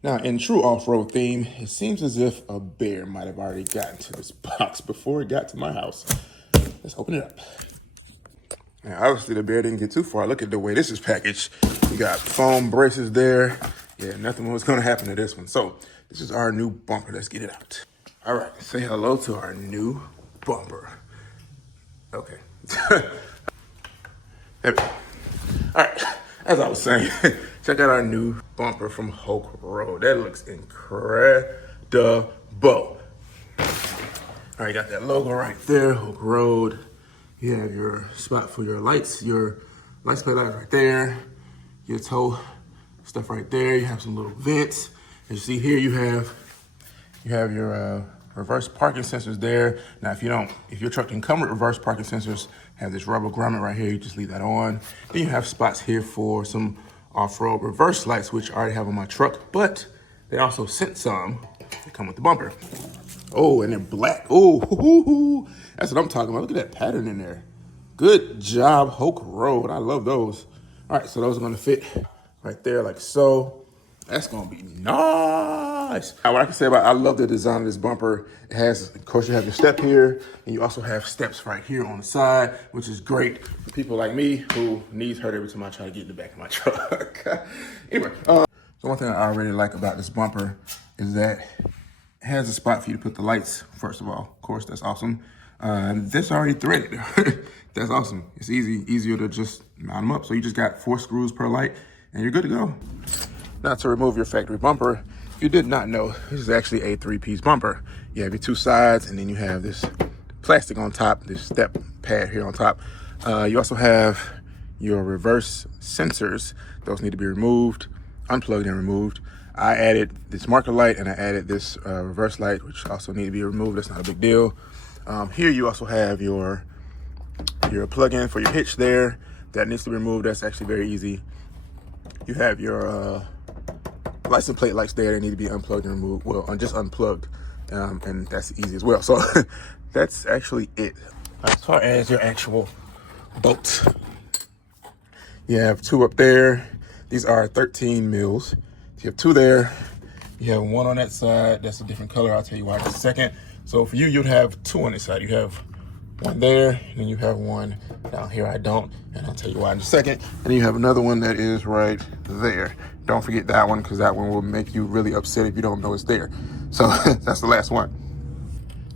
Now, in true off-road theme, it seems as if a bear might have already gotten to this box before it got to my house. Let's open it up. Now, obviously, the bear didn't get too far. Look at the way this is packaged. You got foam braces there. Yeah, nothing was going to happen to this one. So, this is our new bumper. Let's get it out. All right, say hello to our new bumper. Okay. There we go. All right, as I was saying, check out our new bumper from Hooke Road. That looks incredible. All right, got that logo right there, Hooke Road. You have your spot for your lights, your license plate lights right there, your tow stuff right there. You have some little vents. As you see here, you have your reverse parking sensors there. Now, if your truck can come with reverse parking sensors, have this rubber grommet right here, you just leave that on. Then you have spots here for some off-road reverse lights, which I already have on my truck, but they also sent some. They come with the bumper. Oh, and they're black. Oh, that's what I'm talking about. Look at that pattern in there. Good job, Hooke Road. I love those. All right, so those are gonna fit right there like so. That's gonna be nice. Now, what I can say about, I love the design of this bumper. It has, of course, you have your step here, and you also have steps right here on the side, which is great for people like me who knees hurt every time I try to get in the back of my truck. Anyway, so one thing I really like about this bumper is that it has a spot for you to put the lights, first of all. Of course, that's awesome. This already threaded. That's awesome. It's easier to just mount them up. So you just got 4 screws per light, and you're good to go. Now, to remove your factory bumper, if you did not know, this is actually a 3-piece bumper. You have your 2 sides, and then you have this plastic on top, this step pad here on top. You also have your reverse sensors. Those need to be removed, unplugged and removed. I added this marker light and I added this reverse light, which also need to be removed. That's not a big deal. Here you also have your plug-in for your hitch there. That needs to be removed. That's actually very easy. You have your license plate lights there. They need to be unplugged and removed. Well, just unplugged, and that's easy as well. So that's actually it. As far as your actual bolts, you have 2 up there. These are 13 mils. You have 2 there. You have 1 on that side. That's a different color. I'll tell you why in a second. So for you, you'd have 2 on this side. You have 1 there, and then you have 1 down here. I don't, and I'll tell you why in a second. And then you have another one that is right there. Don't forget that one, because that one will make you really upset if you don't know it's there. So that's the last one.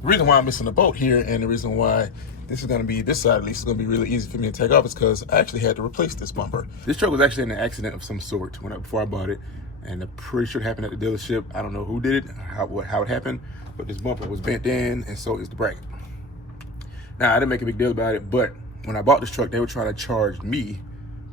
The reason why I'm missing a bolt here, and the reason why this is gonna be, this side at least, is gonna be really easy for me to take off, is because I actually had to replace this bumper. This truck was actually in an accident of some sort before I bought it. And I'm pretty sure it happened at the dealership. I don't know who did it, how it happened, but this bumper was bent in, and so is the bracket. Now, I didn't make a big deal about it, but when I bought this truck, they were trying to charge me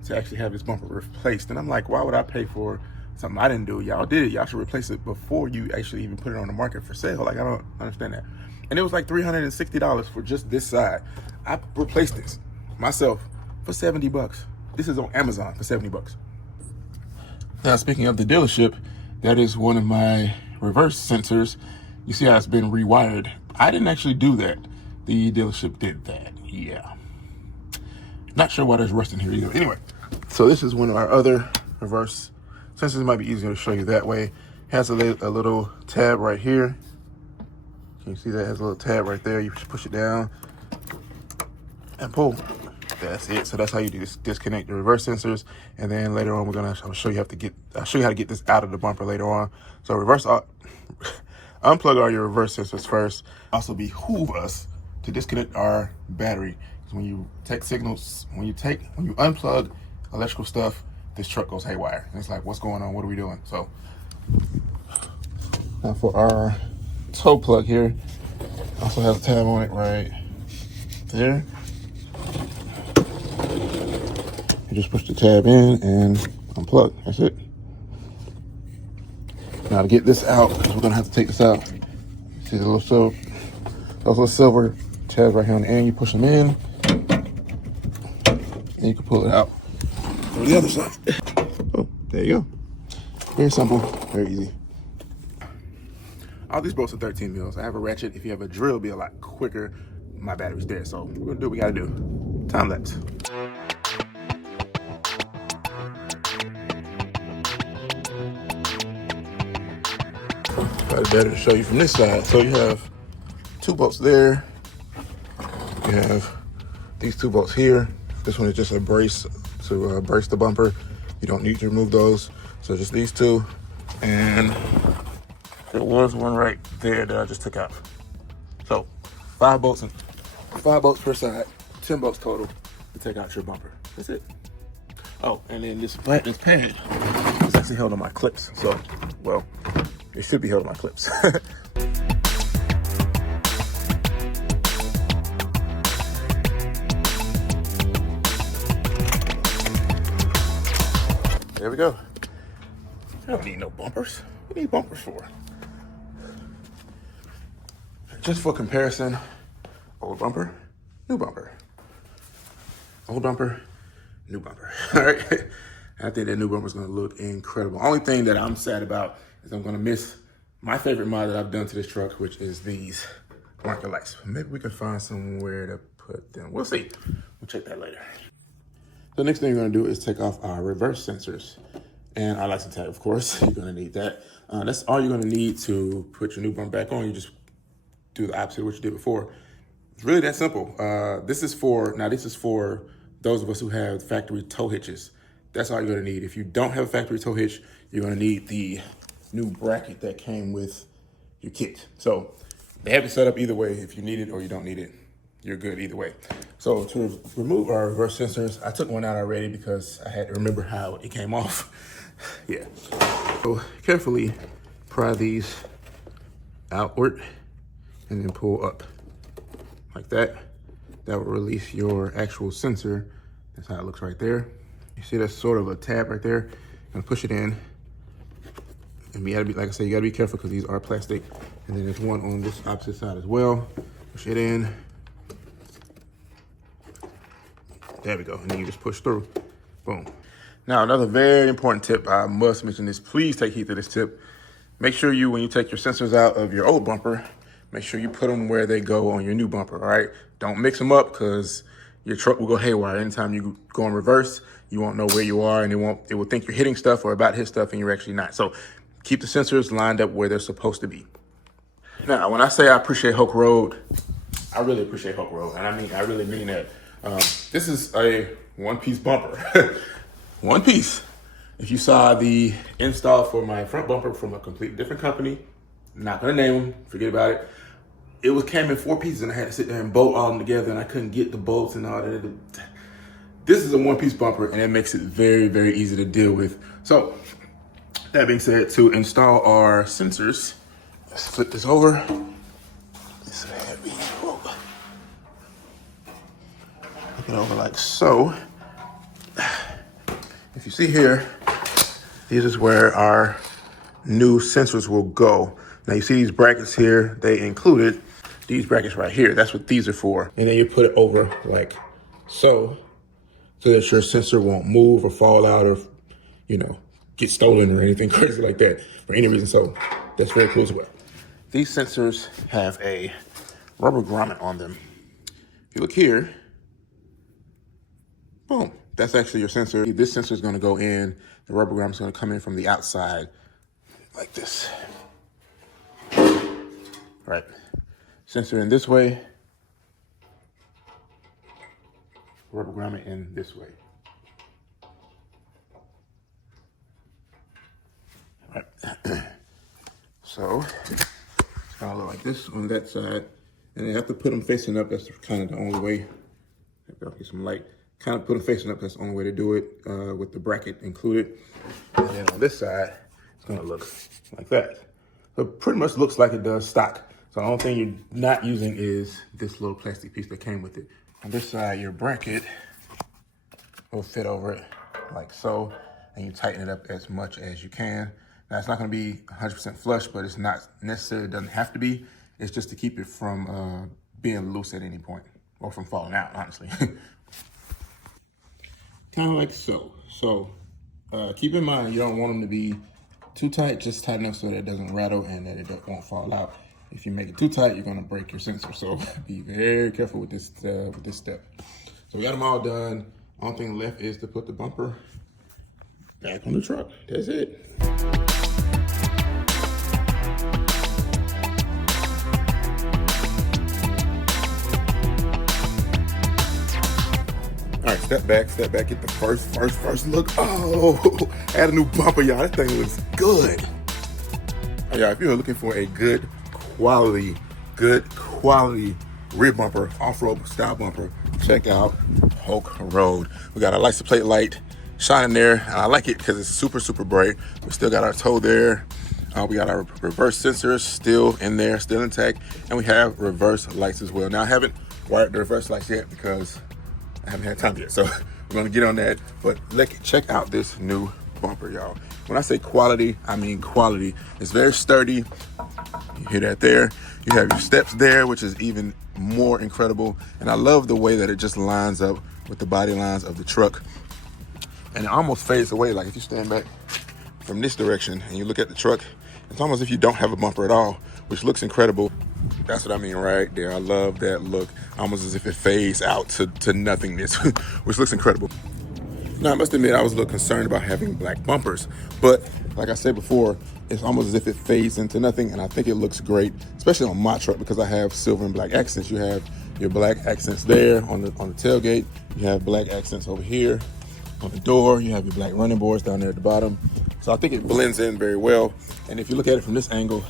to actually have this bumper replaced. And I'm like, why would I pay for something I didn't do? Y'all did it. Y'all should replace it before you actually even put it on the market for sale. Like, I don't understand that. And it was like $360 for just this side. I replaced this myself for 70 bucks. This is on Amazon for 70 bucks. Now, speaking of the dealership, that is one of my reverse sensors. You see how it's been rewired. I didn't actually do that. The dealership did that, yeah. Not sure why there's rust in here either. Anyway, so this is one of our other reverse sensors. It might be easier to show you that way. It has a little tab right here. Can you see that? It has a little tab right there. You just push it down and pull. That's it. So that's how you disconnect the reverse sensors. And then later on, I'll show you how to get this out of the bumper later on. So unplug all your reverse sensors first. Also behoove us to disconnect our battery. Because when you take signals, when you unplug electrical stuff, this truck goes haywire. And it's like, what's going on? What are we doing? So now for our toe plug here, also has a tab on it right there. You just push the tab in and unplug. That's it. Now to get this out, because we're gonna have to take this out. See the those little silver tabs right here on the end. You push them in, and you can pull it out from the other side. Oh, there you go. Very simple, very easy. All these bolts are 13 mils. I have a ratchet. If you have a drill, it'll be a lot quicker. My battery's dead, so we're gonna do what we gotta do. Time lapse. Probably better to show you from this side. So you have 2 bolts there. You have these 2 bolts here. This one is just a brace to brace the bumper. You don't need to remove those. So just these 2. And there was one right there that I just took out. So 5 bolts per side, 10 bolts total to take out your bumper. That's it. Oh, and then this pad is actually held on my clips. So, well, it should be held on my clips. There we go. I don't need no bumpers. What do you need bumpers for? Just for comparison, old bumper, new bumper. Old bumper, new bumper. All right. I think that new bumper is going to look incredible. Only thing that I'm sad about is I'm going to miss my favorite mod that I've done to this truck, which is these marker lights. Maybe we can find somewhere to put them. We'll see. We'll check that later. The next thing you're going to do is take off our reverse sensors and our license tag, of course. You're going to need that. That's all you're going to need to put your new bumper back on. You just do the opposite of what you did before. It's really that simple. This is for those of us who have factory tow hitches. That's all you're going to need. If you don't have a factory tow hitch, you're going to need the new bracket that came with your kit. So they have it set up either way. If you need it or you don't need it, you're good either way. So to remove our reverse sensors, I took one out already because I had to remember how it came off. Yeah. So carefully pry these outward and then pull up like that. That will release your actual sensor. That's how it looks right there. You see that's sort of a tab right there. And push it in. And you gotta be, like I said, you gotta be careful because these are plastic. And then there's one on this opposite side as well. Push it in. There we go. And then you just push through. Boom. Now, another very important tip, I must mention this. Please take heed to this tip. Make sure when you take your sensors out of your old bumper, make sure you put them where they go on your new bumper, all right? Don't mix them up because your truck will go haywire. Anytime you go in reverse, you won't know where you are and it will think you're hitting stuff or about to hit stuff and you're actually not. So keep the sensors lined up where they're supposed to be. Now, when I say I appreciate Hooke Road, I really appreciate Hooke Road. And I really mean that. This is a one-piece bumper. One piece. If you saw the install for my front bumper from a completely different company, I'm not gonna name them, forget about it. It came in 4 pieces and I had to sit there and bolt all them together and I couldn't get the bolts and all that. This is a one-piece bumper and it makes it very, very easy to deal with. So that being said, to install our sensors, let's flip this over. It's heavy. Whoa. Look it over like so. If you see here, this is where our new sensors will go. Now you see these brackets here, they included these brackets right here. That's what these are for. And then you put it over like so that your sensor won't move or fall out or, get stolen or anything crazy like that for any reason. So that's very cool as well. These sensors have a rubber grommet on them. If you look here, boom. That's actually your sensor. This sensor is going to go in. The rubber grommet is going to come in from the outside like this. Right. Sensor in this way. Rubber grommet in this way. All right. So it's going to look like this on that side. And you have to put them facing up. That's kind of the only way. I'll get some light. Kind of put them facing up, that's the only way to do it with the bracket included. And then on this side, it's gonna look like that. So it pretty much looks like it does stock. So the only thing you're not using is this little plastic piece that came with it. On this side, your bracket will fit over it like so, and you tighten it up as much as you can. Now it's not gonna be 100% flush, but it's not necessary, it doesn't have to be. It's just to keep it from being loose at any point, or from falling out, honestly. Kind of like so. So keep in mind, you don't want them to be too tight, just tight enough so that it doesn't rattle and that it won't fall out. If you make it too tight, you're gonna break your sensor. So be very careful with this step. So we got them all done. Only thing left is to put the bumper back on the truck. That's it. step back, get the first look. Oh, add a new bumper, y'all. That thing looks good. Yeah, if you're looking for a good quality rear bumper, off-road style bumper, check out Hooke Road. We got our license plate light shining there, and I like it because it's super bright. We still got our toe there. We got our reverse sensors still in there, still intact, and we have reverse lights as well. Now I haven't wired the reverse lights yet because I haven't had time yet, so we're gonna get on that. But check out this new bumper, y'all. When I say quality, I mean quality. It's very sturdy. You hear that there? You have your steps there, which is even more incredible. And I love the way that it just lines up with the body lines of the truck. And it almost fades away. Like if you stand back from this direction and you look at the truck, it's almost as if you don't have a bumper at all, which looks incredible. That's what I mean right there. I love that look. Almost as if it fades out to nothingness, which looks incredible. Now, I must admit, I was a little concerned about having black bumpers, but like I said before, it's almost as if it fades into nothing, and I think it looks great, especially on my truck because I have silver and black accents. You have your black accents there on the tailgate. You have black accents over here on the door. You have your black running boards down there at the bottom. So I think it blends in very well. And if you look at it from this angle,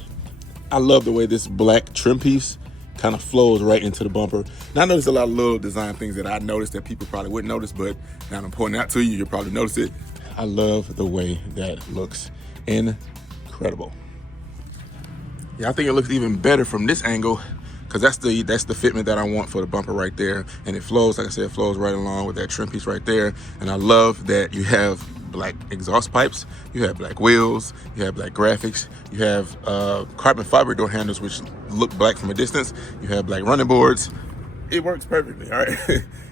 I love the way this black trim piece kind of flows right into the bumper. Now I noticed a lot of little design things that I noticed that people probably wouldn't notice, but now I'm pointing out to you, you'll probably notice it. I love the way that looks. Incredible. Yeah, I think it looks even better from this angle because that's the fitment that I want for the bumper right there. And it flows, like I said, it flows right along with that trim piece right there. And I love that you have black exhaust pipes, you have black wheels, you have black graphics, you have carbon fiber door handles which look black from a distance, you have black running boards. It works perfectly, all right?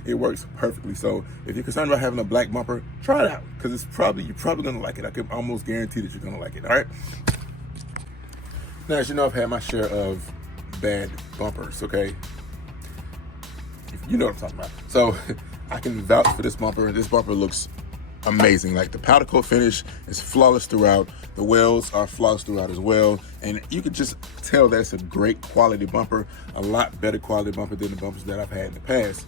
It works perfectly. So if you're concerned about having a black bumper, try it out because you're probably gonna like it. I can almost guarantee that you're gonna like it, all right? Now, as you know, I've had my share of bad bumpers, okay? You know what I'm talking about. So I can vouch for this bumper. This bumper looks amazing. Like the powder coat finish is flawless throughout. The wheels are flawless throughout as well. And you can just tell that's a great quality bumper, a lot better quality bumper than the bumpers that I've had in the past.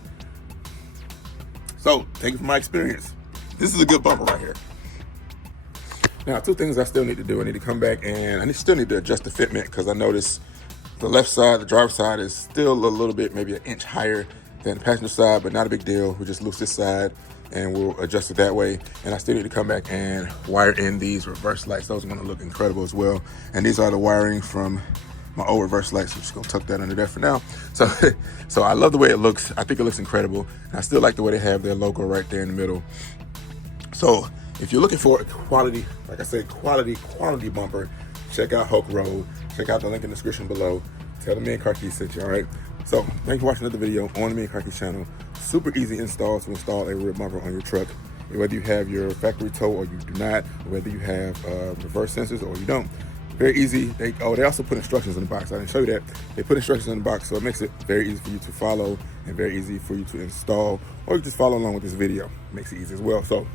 So take it from my experience. This is a good bumper right here. Now, two things I still need to do. I need to come back and I still need to adjust the fitment because I noticed the left side, the driver's side is still a little bit, maybe an inch higher than the passenger side, but not a big deal. We'll just loose this side and we'll adjust it that way. And I still need to come back and wire in these reverse lights. Those are gonna look incredible as well. And these are the wiring from my old reverse lights. I'm just gonna tuck that under there for now. So I love the way it looks. I think it looks incredible. And I still like the way they have their logo right there in the middle. So if you're looking for a quality, like I said, quality bumper, check out Hooke Road. Check out the link in the description below. Tell the man Car Keys sent you, all right? So thank you for watching another video on the Man Car Keys channel. Super easy install to install a rear bumper on your truck. Whether you have your factory tow or you do not, or whether you have reverse sensors or you don't. Very easy. They also put instructions in the box. I didn't show you that. They put instructions in the box, so it makes it very easy for you to follow and very easy for you to install, or you just follow along with this video. Makes it easy as well. So